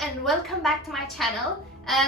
and welcome back to my channel.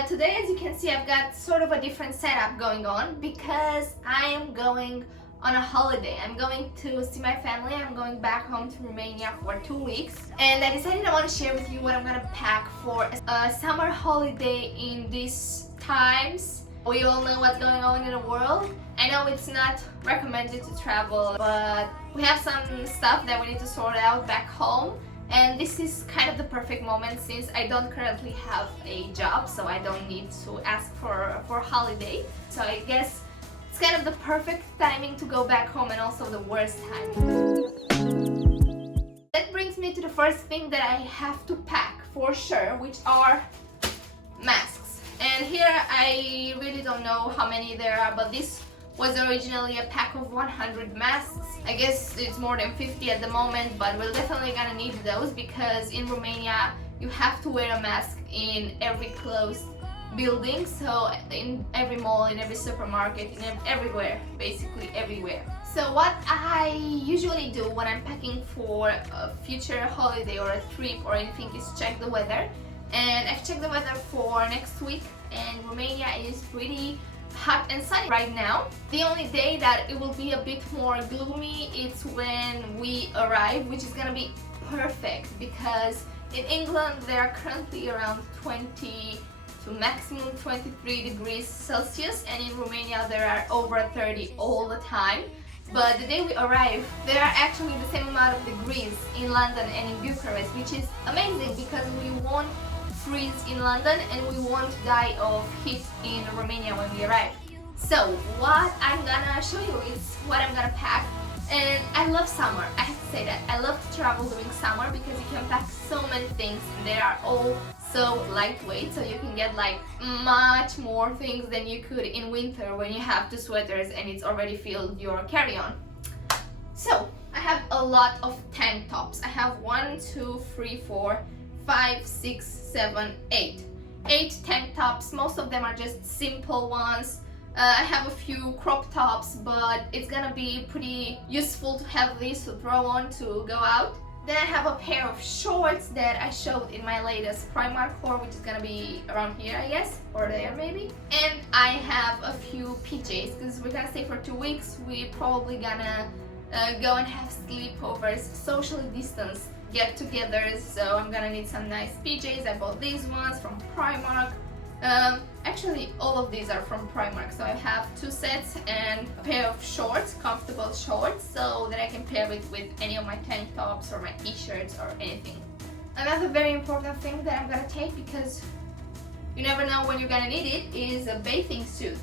Today, as you can see, I've got sort of a different setup going on because I am going on a holiday. I'm going to see my family. I'm going back home to Romania for 2 weeks, and I decided I want to share with you what I'm gonna pack for a summer holiday in these times. We all know what's going on in the world. I know it's not recommended to travel, but we have some stuff that we need to sort out back home. And this is kind of the perfect moment since I don't currently have a job, so I don't need to ask for a holiday. So I guess it's kind of the perfect timing to go back home and also the worst timing. That brings me to the first thing that I have to pack for sure, which are masks. And here I really don't know how many there are, but this was originally a pack of 100 masks. I guess it's more than 50 at the moment, but we're definitely gonna need those because in Romania you have to wear a mask in every closed building, so in every mall, in every supermarket, everywhere, basically everywhere. So what I usually do when I'm packing for a future holiday or a trip or anything is check the weather. And I've checked the weather for next week, and Romania is pretty hot and sunny right now. The only day that it will be a bit more gloomy is when we arrive, which is gonna be perfect because in England they are currently around 20 to maximum 23 degrees Celsius, and in Romania there are over 30 all the time. But the day we arrive, there are actually the same amount of degrees in London and in Bucharest, which is amazing because we won't freeze in London and we won't die of heat in Romania when we arrive. So what I'm gonna show you is what I'm gonna pack. And I love summer, I have to say that. I love to travel during summer because you can pack so many things and they are all so lightweight, so you can get like much more things than you could in winter when you have 2 sweaters and it's already filled your carry-on. So I have a lot of tank tops. I have 1, 2, 3, 4, 5, 6, 7, 8. 8 tank tops. Most of them are just simple ones. I have a few crop tops, but it's gonna be pretty useful to have these to throw on to go out. Then I have a pair of shorts that I showed in my latest Primark haul, which is gonna be around here, I guess, or there maybe. And I have a few PJs because we're gonna stay for 2 weeks. We're probably gonna go and have sleepovers, socially distanced get-togethers, so I'm gonna need some nice PJs. I bought these ones from Primark. Actually all of these are from Primark, so I have 2 sets and a pair of shorts, comfortable shorts, so that I can pair it with any of my tank tops or my t-shirts or anything. Another very important thing that I'm gonna take, because you never know when you're gonna need it, is a bathing suit.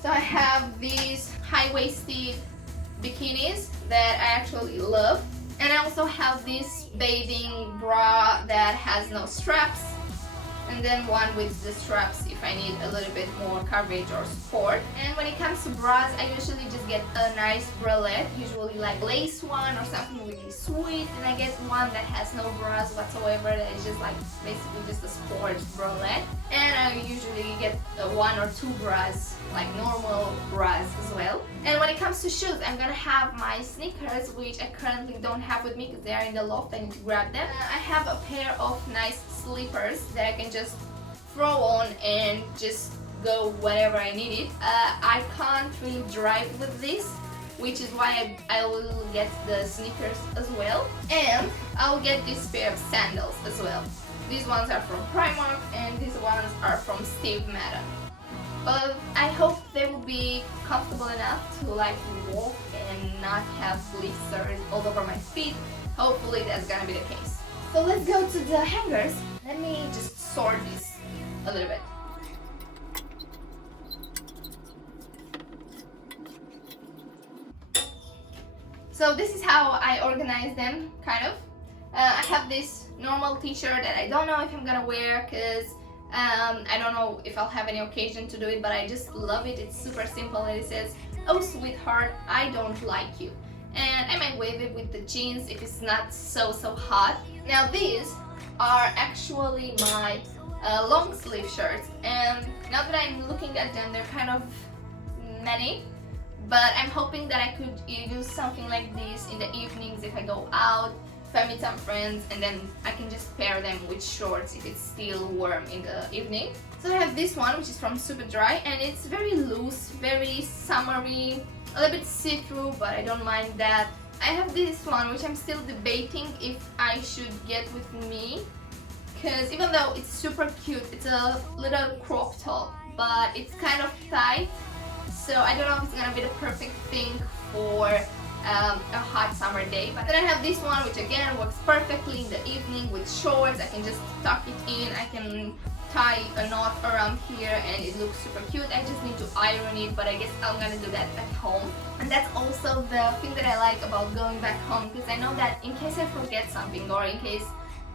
So I have these high-waisted bikinis that I actually love. And I also have this bathing bra that has no straps, and then one with the straps if I need a little bit more coverage or support. And when it comes to bras, I usually just get a nice bralette, usually like lace one or something really sweet, and I get one that has no bras whatsoever, that is just like basically just a sports bralette. And I usually get 1 or 2 bras, like normal bras as well. And when it comes to shoes, I'm gonna have my sneakers, which I currently don't have with me because they are in the loft. I need to grab them. I have a pair of nice slippers that I can just throw on and just go wherever I need it. I can't really drive with this, which is why I will get the sneakers as well. And I'll get this pair of sandals as well. These ones are from Primark and these ones are from Steve Madden. But I hope they will be comfortable enough to like walk and not have blisters all over my feet. Hopefully that's gonna be the case. So let's go to the hangers. Let me just sort this a little bit. So this is how I organize them, kind of. I have this normal t-shirt that I don't know if I'm gonna wear because I don't know if I'll have any occasion to do it, but I just love it. It's super simple and it says, "Oh sweetheart, I don't like you." And I might wave it with the jeans if it's not so hot. Now these are actually my long sleeve shirts, and now that I'm looking at them, they're kind of many, but I'm hoping that I could use something like this in the evenings if I go out. If if I meet some friends, and then I can just pair them with shorts if it's still warm in the evening. So I have this one, which is from Superdry, and it's very loose, very summery, a little bit see-through, but I don't mind that. I have this one, which I'm still debating if I should get with me, because even though it's super cute, it's a little crop top, but it's kind of tight, so I don't know if it's gonna be the perfect thing for a hot summer day. But then I have this one, which again works perfectly in the evening with shorts. I can just tuck it in, I can tie a knot around here, and it looks super cute. I just need to iron it, but I guess I'm gonna do that at home. And that's also the thing that I like about going back home, because I know that in case I forget something, or in case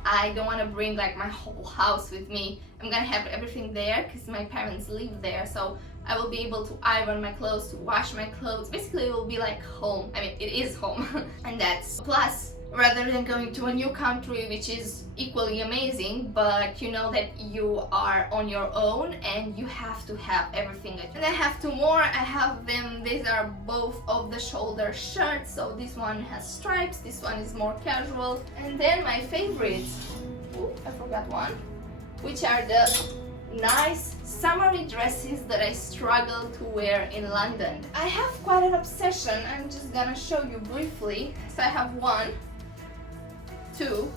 I don't want to bring like my whole house with me, I'm gonna have everything there because my parents live there, so I will be able to iron my clothes, to wash my clothes. Basically it will be like home. I mean, it is home. And that's plus, rather than going to a new country, which is equally amazing, but you know that you are on your own and you have to have everything. And I have two more. I have them, these are both off the shoulder shirts, so this one has stripes, this one is more casual. And then my favorites, I forgot one, which are the nice summery dresses that I struggle to wear in London. I have quite an obsession. I'm just gonna show you briefly. So I have 1, 2,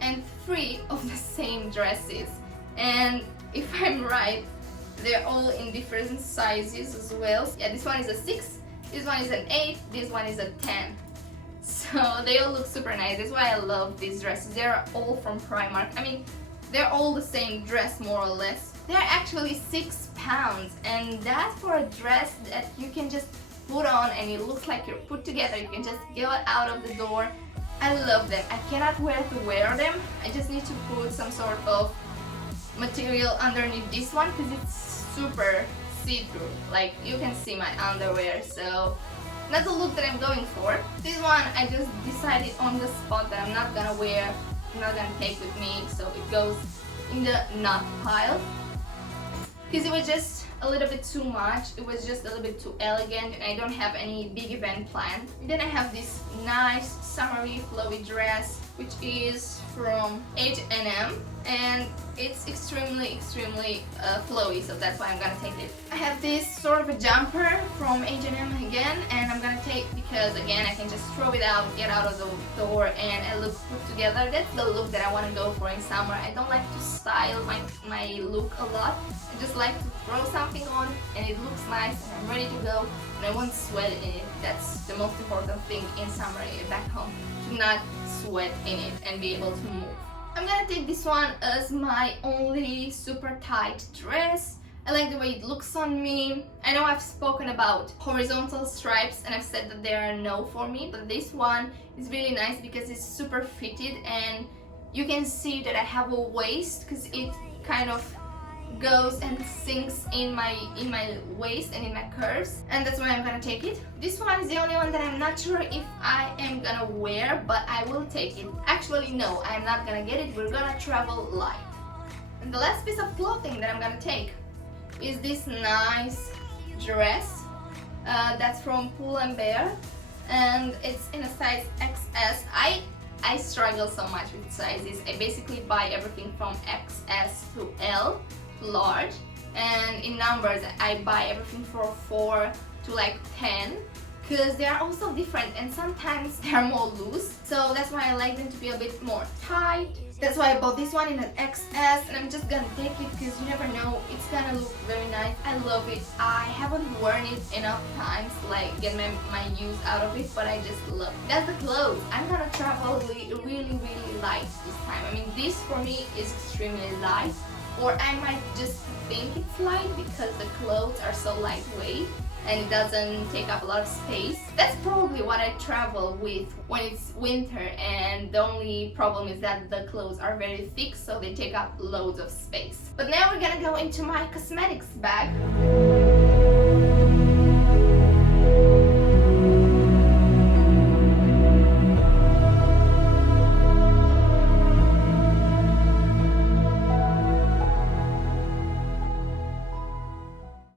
and 3 of the same dresses, and if I'm right, they're all in different sizes as well. Yeah, this one is a 6, this one is an 8, this one is a 10. So they all look super nice. That's why I love these dresses. They're all from Primark. I mean, they're all the same dress more or less. They're actually £6, and that's for a dress that you can just put on and it looks like you're put together. You can just go out of the door. I love them. I cannot wear them. I just need to put some sort of material underneath this one because it's super see-through. Like, you can see my underwear, so not the look that I'm going for. This one I just decided on the spot that I'm not gonna wear, I'm not gonna take with me, so it goes in the not pile. Because it was just a little bit too much, it was just a little bit too elegant, and I don't have any big event planned. Then I have this nice summery flowy dress, which is from H&M, and it's extremely flowy, so that's why I'm gonna take it. I have this sort of a jumper from H&M again, and I'm gonna take because again I can just throw it out, get out of the door, and I look put together. That's the look that I want to go for in summer. I don't like to style my look a lot. I just like to throw something on and it looks nice and I'm ready to go and I won't sweat in it. That's the most important thing in summer back home, to not sweat in it and be able to move. I'm gonna take this one as my only super tight dress. I like the way it looks on me. I know I've spoken about horizontal stripes and I've said that they are a no for me, but this one is really nice because it's super fitted and you can see that I have a waist because it kind of goes and sinks in my waist and in my curves, and that's why I'm gonna take it. This one is the only one that I'm not sure if I am gonna wear, but I will take it. Actually no, I'm not gonna get it. We're gonna travel light. And the last piece of clothing that I'm gonna take is this nice dress that's from Pull & Bear, and it's in a size XS. I struggle so much with sizes. I basically buy everything from XS to L to large, and in numbers I buy everything from 4 to like 10 because they are also different and sometimes they are more loose, so that's why I like them to be a bit more tight. That's why I bought this one in an XS, and I'm just gonna take it because you never know, it's gonna look very nice. I love it. I haven't worn it enough times to like get my use out of it, but I just love it. That's the clothes. I'm gonna travel really light this time. I mean, this for me is extremely light, or I might just think it's light because the clothes are so lightweight and it doesn't take up a lot of space. That's probably what I travel with when it's winter, and the only problem is that the clothes are very thick, so they take up loads of space. But now we're gonna go into my cosmetics bag.